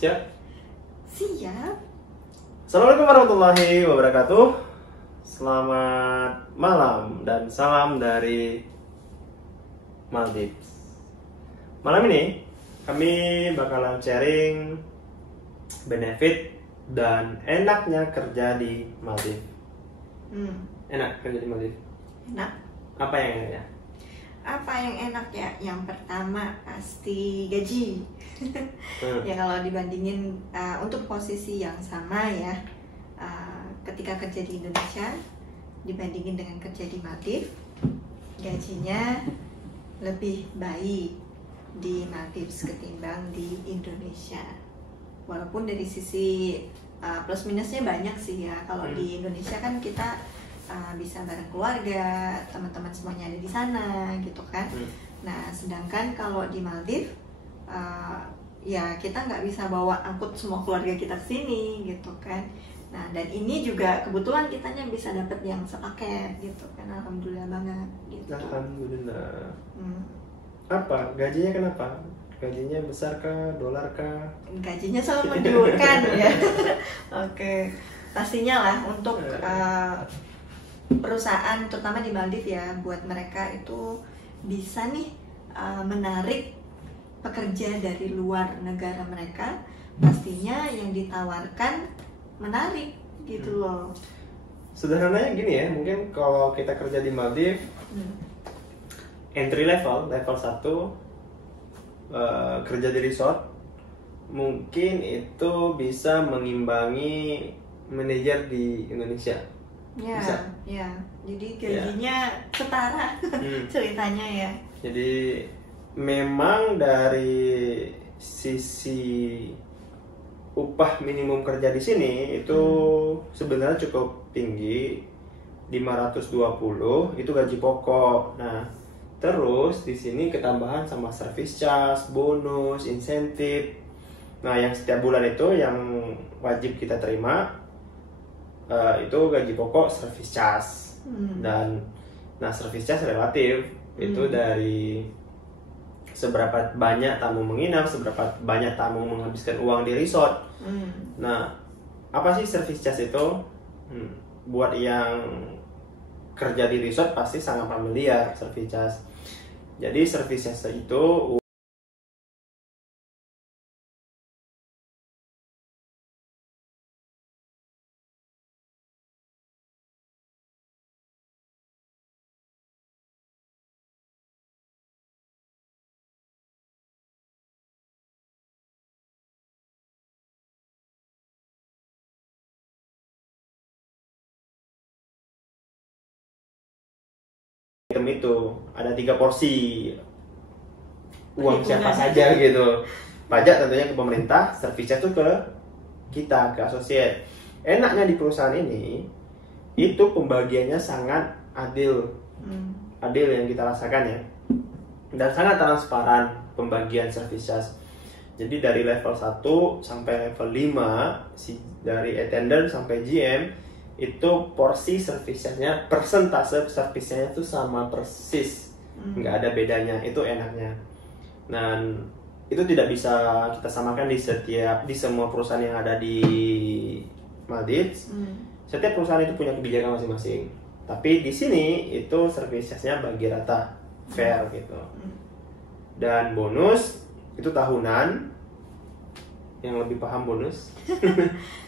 Siap? Siap. Assalamualaikum warahmatullahi wabarakatuh. Selamat malam dan salam dari Maldives. Malam ini kami bakalan sharing benefit dan enaknya kerja di Maldives. Enak kerja di Maldives? Enak. Apa yang enaknya? Apa yang enak ya? Yang pertama pasti gaji. Ya kalau dibandingin untuk posisi yang sama ya, ketika kerja di Indonesia dibandingin dengan kerja di Maldives, gajinya lebih baik di Maldives ketimbang di Indonesia. Walaupun dari sisi plus minusnya banyak sih ya. Kalau di Indonesia kan kita bisa bareng keluarga, teman-teman semuanya ada di sana gitu kan. Nah sedangkan kalau di Maldives ya kita nggak bisa bawa angkut semua keluarga kita ke sini gitu kan. Nah dan ini juga kebetulan kitanya bisa dapat yang sepaket gitu kan, alhamdulillah banget gitu. Alhamdulillah. Apa gajinya, kenapa gajinya besar kah, dolar kah? Gajinya selalu menggiurkan ya. Oke, pastinya lah untuk perusahaan terutama di Maldives ya, buat mereka itu bisa nih menarik pekerja dari luar negara mereka, pastinya yang ditawarkan menarik gitu loh. Sederhananya gini ya, mungkin kalau kita kerja di Maldives entry level 1 kerja di resort mungkin itu bisa mengimbangi manajer di Indonesia. Ya, bisa. Ya. Jadi gajinya setara ceritanya ya. Jadi memang dari sisi upah minimum kerja di sini itu sebenarnya cukup tinggi, 520 itu gaji pokok. Nah, terus di sini ketambahan sama service charge, bonus, insentif. Nah, yang setiap bulan itu yang wajib kita terima itu gaji pokok, service charge. Dan nah service charge relatif itu dari seberapa banyak tamu menginap, seberapa banyak tamu menghabiskan uang di resort. Nah, apa sih service charge itu? Buat yang kerja di resort pasti sangat familiar service charge. Jadi service charge itu item itu ada 3 porsi uang siapa saja gitu. Pajak tentunya ke pemerintah, service charge itu ke kita, ke associate. Enaknya di perusahaan ini itu pembagiannya sangat adil. Adil yang kita rasakan ya. Dan sangat transparan pembagian service charge. Jadi dari level 1 sampai level 5 dari attendant sampai GM itu porsi service charge-nya, persentase service-nya itu sama persis, nggak ada bedanya. Itu enaknya. Dan itu tidak bisa kita samakan di semua perusahaan yang ada di Maldives. Setiap perusahaan itu punya kebijakan masing-masing. Tapi di sini itu service charge-nya bagi rata, fair gitu. Dan bonus itu tahunan. Yang lebih paham bonus.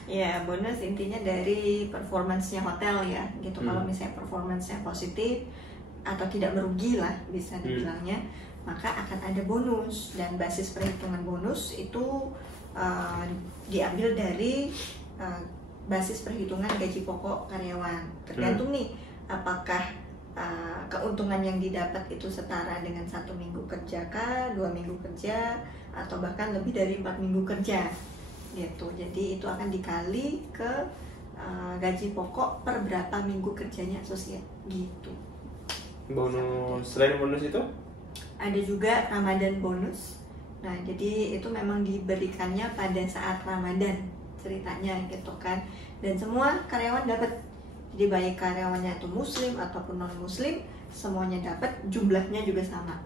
Ya, bonus intinya dari performance-nya hotel ya gitu. Kalau misalnya performance-nya positif atau tidak merugi lah bisa dibilangnya, maka akan ada bonus. Dan basis perhitungan bonus itu diambil dari basis perhitungan gaji pokok karyawan. Tergantung nih apakah keuntungan yang didapat itu setara dengan 1 minggu kerja kah, 2 minggu kerja, atau bahkan lebih dari 4 minggu kerja gitu. Jadi itu akan dikali ke gaji pokok per berapa minggu kerjanya associate gitu. Bonus, selain bonus itu ada juga Ramadan bonus. Nah jadi itu memang diberikannya pada saat Ramadan ceritanya gitu kan. Dan semua karyawan dapat. Jadi baik karyawannya itu muslim ataupun non muslim, semuanya dapat, jumlahnya juga sama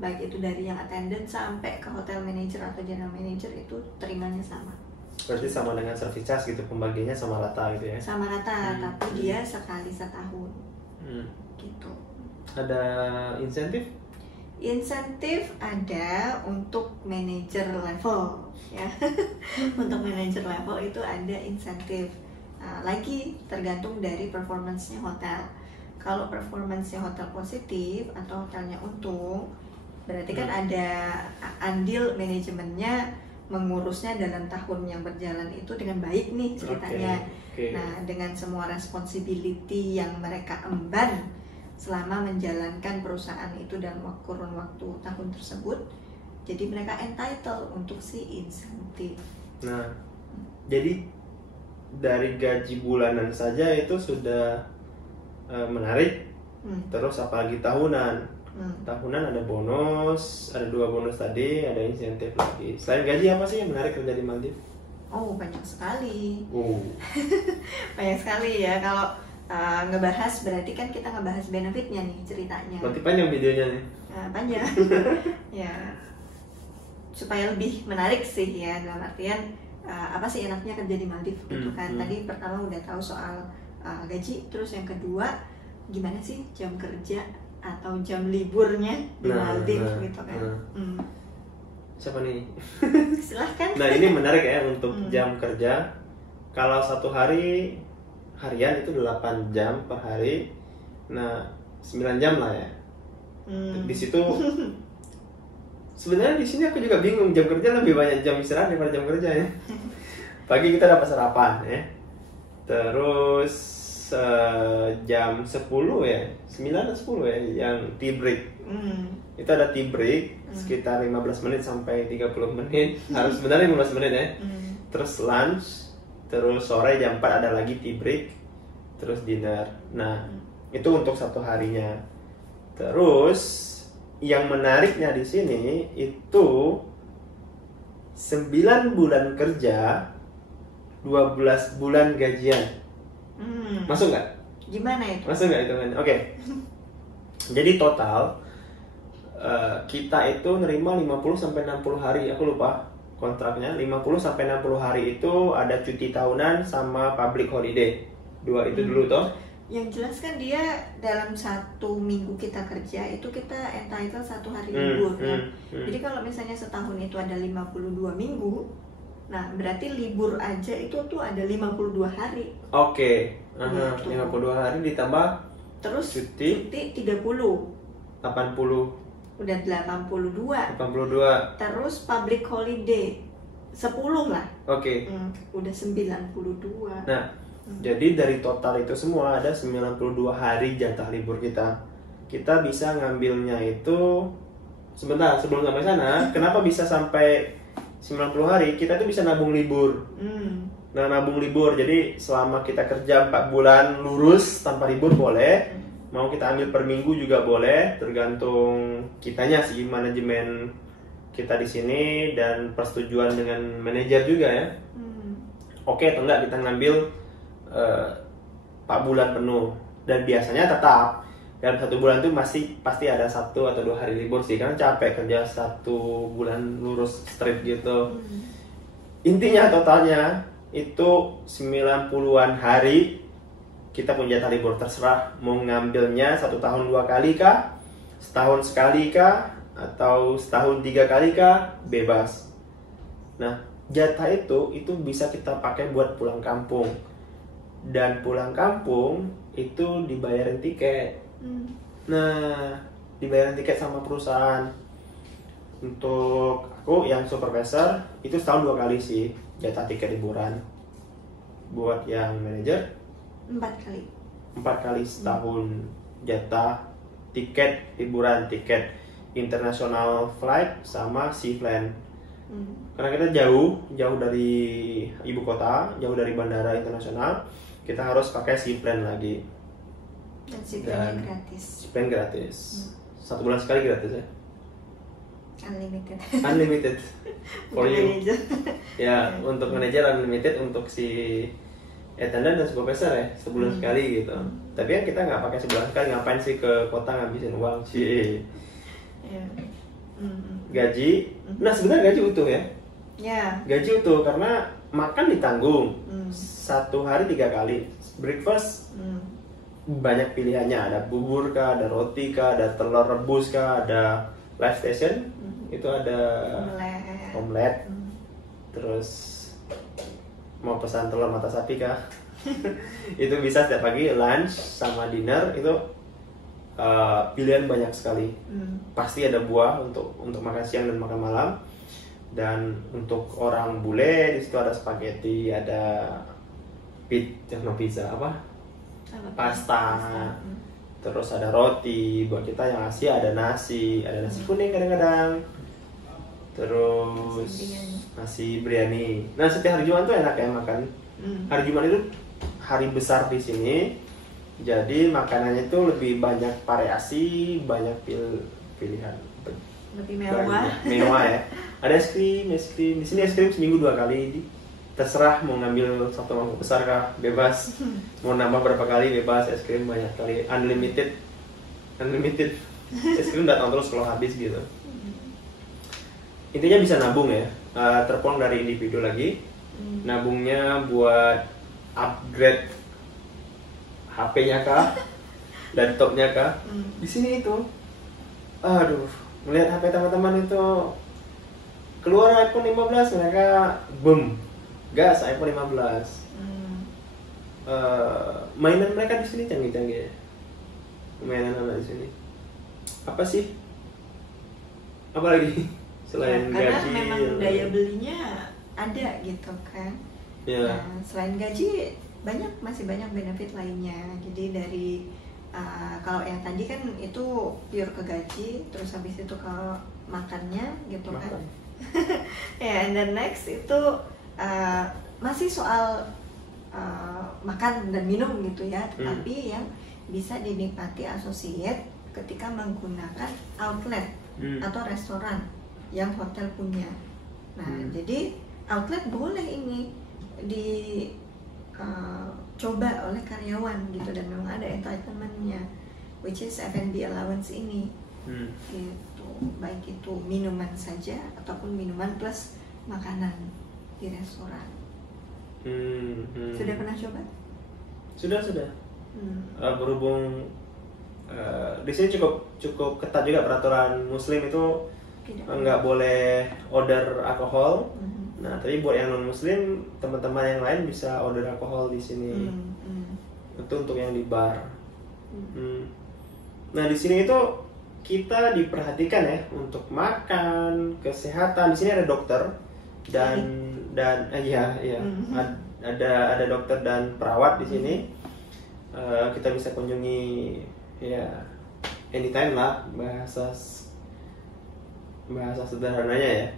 baik itu dari yang attendant sampai ke hotel manager atau general manager, itu terimanya sama. Berarti sama dengan service charge gitu, pembagiannya sama rata gitu ya? Sama rata, tapi dia sekali setahun. Gitu. Ada insentif? Insentif ada untuk manager level ya. Untuk manager level itu ada insentif. Lagi tergantung dari performance-nya hotel. Kalau performance-nya hotel positif atau hotelnya untung, berarti kan ada andil manajemennya mengurusnya dalam tahun yang berjalan itu dengan baik nih ceritanya. Okay. Nah, dengan semua responsibility yang mereka emban selama menjalankan perusahaan itu dalam kurun waktu tahun tersebut, jadi mereka entitled untuk si insentif. Nah, jadi dari gaji bulanan saja itu sudah menarik. Terus apalagi tahunan. Tahunan ada bonus, ada 2 bonus tadi, ada insentif lagi. Selain gaji apa sih yang menarik kerja di Maldives? Oh, banyak sekali. Banyak sekali ya. Kalau ngebahas berarti kan kita ngebahas benefitnya nih ceritanya. Berarti panjang videonya nih. Panjang. Ya, supaya lebih menarik sih ya, dalam artian apa sih enaknya kerja di Maldives gitu kan. Tadi pertama udah tahu soal gaji, terus yang kedua gimana sih jam kerja atau jam liburnya di Maldives gitu kan. Siapa nih? Silahkan. Nah, ini menarik ya untuk jam kerja. Kalau satu hari harian itu 8 jam per hari. Nah, 9 jam lah ya. Di situ sebenarnya di sini aku juga bingung, jam kerja lebih banyak jam istirahat daripada jam kerja ya. Pagi kita dapat sarapan ya. Terus jam 10 ya, 9 atau 10 ya yang tea break. Itu ada tea break sekitar 15 menit sampai 30 menit. Harus sebenarnya 15 menit ya. Terus lunch, terus sore jam 4 ada lagi tea break, terus dinner. Nah, itu untuk satu harinya. Terus yang menariknya di sini itu 9 bulan kerja, 12 bulan gajian. Masuk nggak? Gimana itu? Masuk nggak itu kan? Oke. Jadi total kita itu nerima 50 sampai 60 hari, aku lupa kontraknya. 50 sampai 60 hari itu ada cuti tahunan sama public holiday. 2 itu dulu toh. Yang jelas kan dia dalam 1 minggu kita kerja itu kita entitled 1 hari libur ya. Jadi kalau misalnya setahun itu ada 52 minggu, nah berarti libur aja itu tuh ada 52 hari. Oke. Gitu. 52 hari ditambah terus cuti 30. 80. Udah 82. Terus public holiday 10 lah. Oke. Udah 92. Nah, jadi dari total itu semua ada 92 hari jatah libur kita. Kita bisa ngambilnya itu sebentar sebelum sampai sana. Kenapa bisa sampai 90 hari? Kita tuh bisa nabung libur. Nah, nabung libur. Jadi selama kita kerja 4 bulan lurus tanpa libur boleh. Mau kita ambil per minggu juga boleh, tergantung kitanya sih, manajemen kita di sini dan persetujuan dengan manajer juga ya. Oke atau enggak kita ngambil 4 bulan penuh. Dan biasanya tetap dalam 1 bulan itu masih pasti ada 1 atau 2 hari libur sih, karena capek kerja 1 bulan lurus straight gitu. Intinya totalnya itu 90-an hari kita punya jatah libur, terserah mau ngambilnya 1 tahun 2 kali kah, setahun sekali kah, atau setahun 3 kali kah, bebas. Nah, jatah itu bisa kita pakai buat pulang kampung. Dan pulang kampung itu dibayarin tiket. Nah, dibayarin tiket sama perusahaan. Untuk aku yang supervisor itu setahun 2 kali sih jatah tiket liburan. Buat yang manajer 4 kali. 4 kali setahun jatah tiket liburan, tiket international flight sama seaplane. Karena kita jauh dari ibu kota, jauh dari bandara internasional, kita harus pakai seaplane lagi. Dan seaplane gratis. Seaplane gratis. 1 bulan sekali gratis ya. Unlimited for you. Ya, untuk manajer unlimited, untuk si attendant dan supervisor ya sebulan sekali gitu. Tapi kan kita nggak pakai sebulan sekali, ngapain sih ke kota ngabisin uang sih? gaji. Nah sebenarnya gaji utuh ya. Gaji utuh karena makan ditanggung. 1 hari 3 kali. Breakfast banyak pilihannya, ada bubur kah, ada roti kah, ada telur rebus kah, ada live station itu ada omelet. Terus mau pesan telur mata sapi kah? Itu bisa setiap pagi. Lunch sama dinner itu pilihan banyak sekali. Pasti ada buah untuk makan siang dan makan malam. Dan untuk orang bule di situ ada spaghetti, ada pizza apa? Pasta. Terus ada roti. Buat kita yang Asia ada nasi kuning kadang-kadang. Terus nasi biryani. Nah setiap hari Jumat tuh enak ya makan. Hari Jumat itu hari besar di sini. Jadi makanannya itu lebih banyak variasi, banyak pilihan. Lebih mewah. Mewah ya. Ada es krim. Di sini es krim seminggu 2 kali. Terserah mau ngambil 1 mangkok besar kah, bebas. Mau nambah berapa kali bebas, es krim banyak kali. Unlimited. Es krim datang terus kalau habis gitu. Intinya bisa nabung ya. Terpulang dari individu lagi. Nabungnya buat upgrade HP-nya kah, laptopnya kah. Di sini itu, aduh, melihat HP teman-teman itu keluar iPhone 15 mereka boom, gas iPhone 15. Mainan mereka di sini canggih-canggih. Mainan apa di sini? Apa sih? Apa lagi selain karena gaji? Memang daya belinya ada gitu kan. Nah, selain gaji masih banyak benefit lainnya. Jadi dari kalau yang tadi kan itu pure ke gaji, terus habis itu kalau makannya gitu kan. And then next itu masih soal makan dan minum gitu ya, tetapi yang bisa dinikmati associate ketika menggunakan outlet atau restoran yang hotel punya. Nah, jadi outlet boleh ini coba oleh karyawan gitu, dan memang ada entitlementnya, which is F&B allowance ini. Gitu, baik itu minuman saja ataupun minuman plus makanan di restoran. Sudah pernah coba? Sudah. Berhubung di sini cukup ketat juga peraturan Muslim itu nggak boleh order alkohol. Nah, tapi buat yang non Muslim, teman-teman yang lain bisa order alkohol di sini. Itu untuk yang di bar. Nah, di sini itu kita diperhatikan ya untuk makan, kesehatan. Di sini ada dokter dan ada dokter dan perawat di sini. Kita bisa kunjungi ya anytime lah, bahasa sederhananya ya.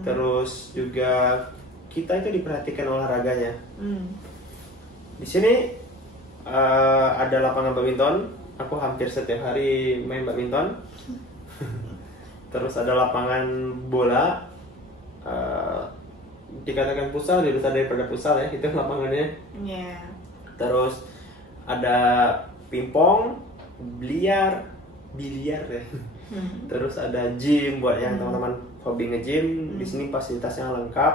Terus juga kita itu diperhatikan olahraganya. Di sini ada lapangan badminton. Aku hampir setiap hari main badminton. Terus ada lapangan bola. Dikatakan futsal, lebih besar daripada futsal ya, itu lapangannya. Terus ada pingpong, biliar ya. Terus ada gym buat yang teman-teman hobi nge-gym. Di sini fasilitasnya lengkap.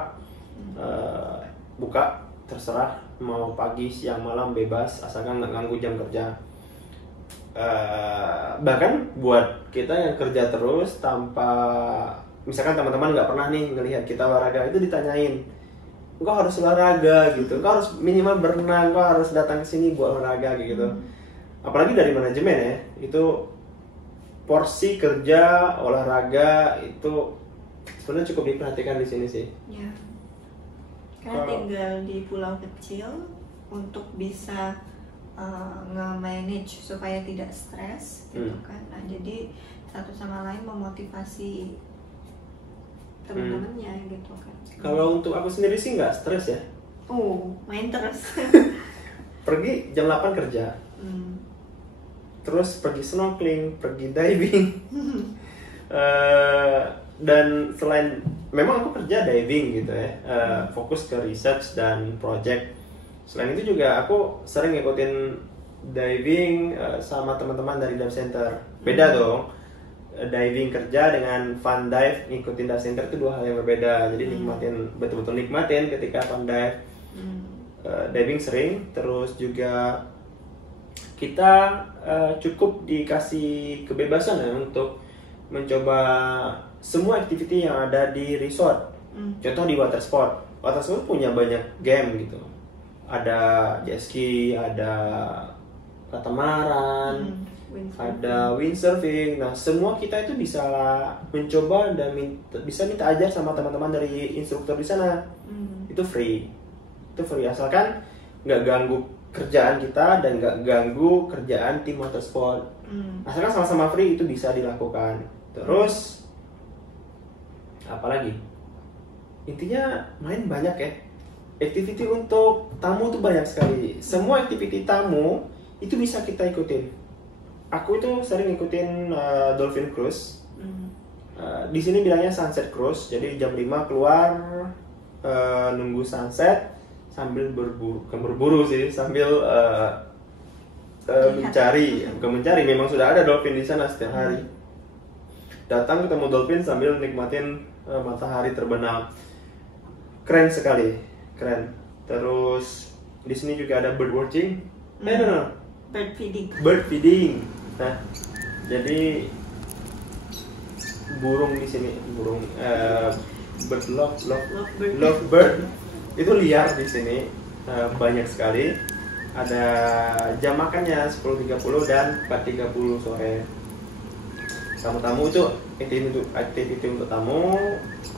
Buka terserah mau pagi, siang, malam bebas asalkan nggak ganggu jam kerja. Bahkan buat kita yang kerja terus tanpa, misalkan teman-teman nggak pernah nih ngelihat kita olahraga, itu ditanyain, engkau harus olahraga gitu, engkau harus minimal berenang, engkau harus datang ke sini buat olahraga gitu. Apalagi dari manajemen ya, itu porsi kerja olahraga itu sebenarnya cukup diperhatikan di sini sih. Ya. Karena tinggal di pulau kecil untuk bisa nge-manage supaya tidak stres gitu kan. Nah, jadi satu sama lain memotivasi teman-temannya gitu kan. Kalau untuk aku sendiri sih nggak stres ya. Main terus. Pergi jam 8 kerja. Terus pergi snorkeling, pergi diving. Dan selain memang aku kerja diving gitu ya, fokus ke research dan project. Selain itu juga aku sering ngikutin diving sama teman-teman dari dive center. Beda dong. diving kerja dengan fun dive ngikutin dive center itu dua hal yang berbeda. Jadi betul-betul nikmatin ketika fun dive. Diving sering, terus juga kita cukup dikasih kebebasan ya untuk mencoba semua activity yang ada di resort. Contoh di water sport punya banyak game gitu. Ada jet ski, ada katamaran, ada windsurfing. Nah, semua kita itu bisa mencoba dan bisa minta ajar sama teman-teman dari instruktur di sana. Itu free asalkan nggak ganggu kerjaan kita dan nggak ganggu kerjaan tim motorsport. Asalkan sama-sama free itu bisa dilakukan. Terus apalagi? Intinya main banyak ya. Activity untuk tamu tuh banyak sekali. Semua activity tamu itu bisa kita ikutin. Aku itu sering ikutin dolphin cruise. Di sini bilangnya sunset cruise. Jadi jam 5 keluar nunggu sunset sambil berburu sih, sambil mencari. Memang sudah ada dolphin di sana setiap hari. Datang ketemu dolphin sambil nikmatin matahari terbenam. Keren sekali, keren. Terus di sini juga ada bird watching. Bird feeding. Nah, jadi burung di sini, lovebird itu liar di sini, banyak sekali. Ada jam makannya 10.30 dan 4.30 sore. Tamu-tamu itu activity untuk tamu,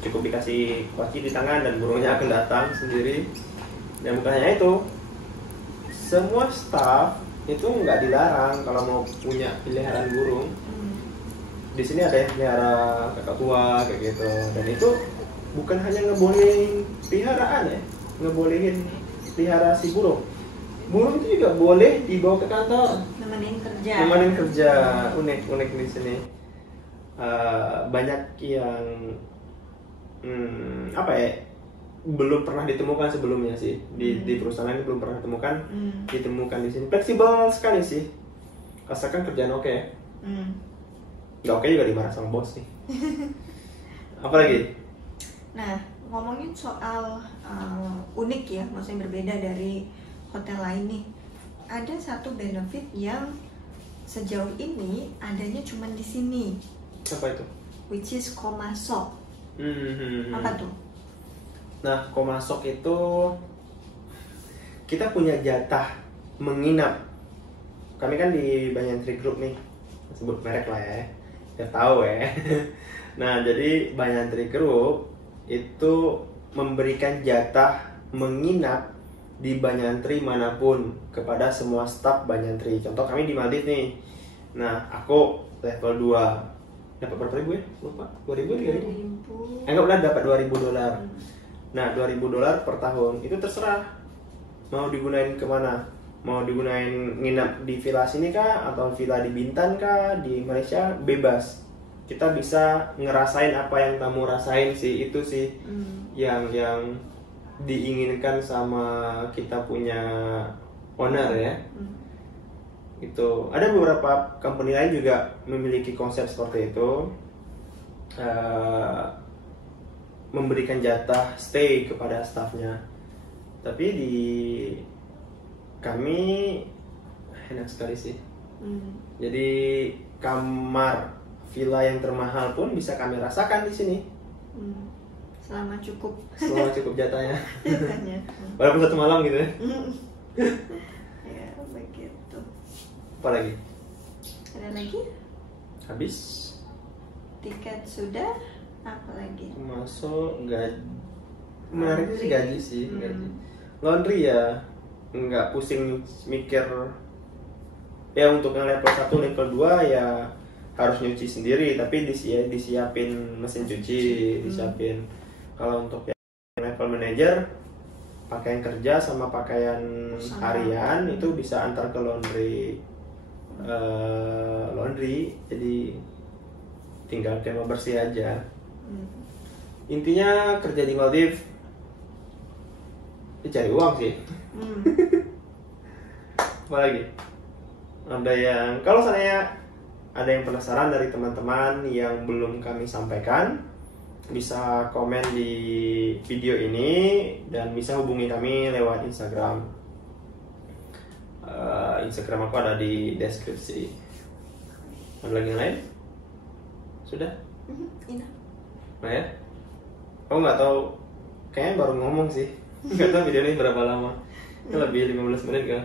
cukup dikasih kunci di tangan dan burungnya akan datang sendiri. Dan bukan hanya itu, semua staff itu nggak dilarang kalau mau punya peliharaan burung. Di sini ada yang pelihara kakak tua kayak gitu, dan itu bukan hanya ngebolehin peliharaan ya, ngebolehin pelihara si burung. Burung itu juga boleh dibawa ke kantor. Nemenin kerja. Unik di sini. Banyak yang belum pernah ditemukan sebelumnya sih di perusahaan ini, belum pernah ditemukan di sini. Fleksibel sekali sih, asalkan kerjaan oke. Nggak oke juga dimarah sama bos nih. Apa lagi? Nah, ngomongin soal unik ya, maksudnya berbeda dari hotel lain nih. Ada satu benefit yang sejauh ini adanya cuma di sini. Apa itu? Which is Komasok. Apa tuh? Nah, Komasok itu kita punya jatah menginap. Kami kan di Banyan Tree Group nih, sebut merek lah ya, biar tahu ya. Nah, jadi Banyan Tree Group itu memberikan jatah menginap di Banyan Tree manapun kepada semua staf Banyan Tree. Contoh kami di Maldives nih. Nah, aku level 2. Dapat berapa ribu ya? Lupa. 2.000 3.000. Anggaplah dapat $2.000. Nah, $2.000 per tahun. Itu terserah mau digunain kemana. Mau digunain nginap di villa sini kah, atau villa di Bintan kah, di Malaysia, bebas. Kita bisa ngerasain apa yang tamu rasain sih. Itu sih yang diinginkan sama kita punya owner ya. Itu ada beberapa company lain juga memiliki konsep seperti itu, memberikan jatah stay kepada staffnya. Tapi di kami enak sekali sih. Jadi kamar villa yang termahal pun bisa kami rasakan di sini. Selama cukup jatahnya. Walaupun 1 malam gitu ya. Ya begitu. Apa lagi? Ada lagi? Habis. Tiket sudah. Apa lagi? Masuk gaji. Menariknya sih gaji sih. Gaji. Laundry ya nggak pusing mikir. Ya untuk yang level 1, level 2 ya harus nyuci sendiri, tapi disiapin mesin cuci, disiapin. Kalau untuk yang level manager, pakaian kerja sama pakaian harian itu bisa antar ke laundry, jadi tinggal kema bersih aja. Intinya kerja di Maldives cari uang sih. Apa lagi? Ada yang kalau seandainya ada yang penasaran dari teman-teman yang belum kami sampaikan, bisa komen di video ini dan bisa hubungi kami lewat Instagram. Instagram aku ada di deskripsi. Ada lagi yang lain? Sudah? Ina. Nah ya? Aku nggak tahu, kayaknya baru ngomong sih. Nggak tahu video ini berapa lama. Ini lebih 15 menit kan?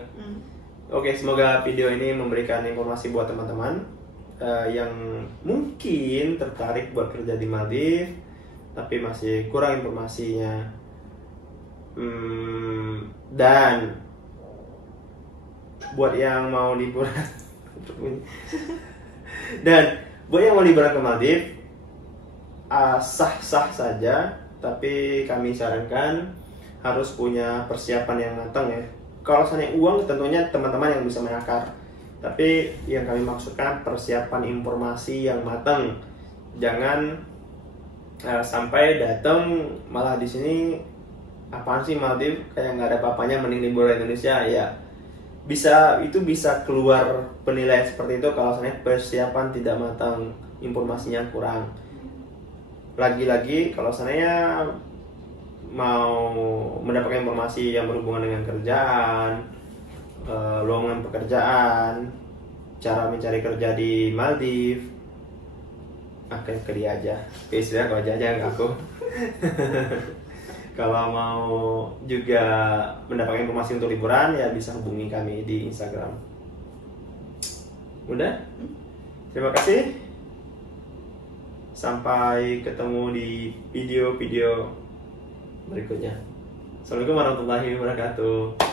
Oke, semoga video ini memberikan informasi buat teman-teman yang mungkin tertarik buat kerja di Maldives tapi masih kurang informasinya. Dan buat yang mau liburan ke Maldives, sah-sah saja, tapi kami sarankan harus punya persiapan yang matang ya. Kalau misalnya uang tentunya teman-teman yang bisa menakar, tapi yang kami maksudkan persiapan informasi yang matang. Jangan sampai datang malah di sini apaan sih Maldives, kayak nggak ada apa-apanya, mending liburan Indonesia ya. Bisa keluar penilaian seperti itu kalau misalnya persiapan tidak matang, informasinya kurang. Lagi-lagi kalau misalnya mau mendapatkan informasi yang berhubungan dengan kerjaan, lowongan pekerjaan, cara mencari kerja di Maldives, ke dia aja. Istilah kalau aja nggak aku. Kalau mau juga mendapatkan informasi untuk liburan ya bisa hubungi kami di Instagram. Udah? Terima kasih. Sampai ketemu di video-video berikutnya. Assalamualaikum warahmatullahi wabarakatuh.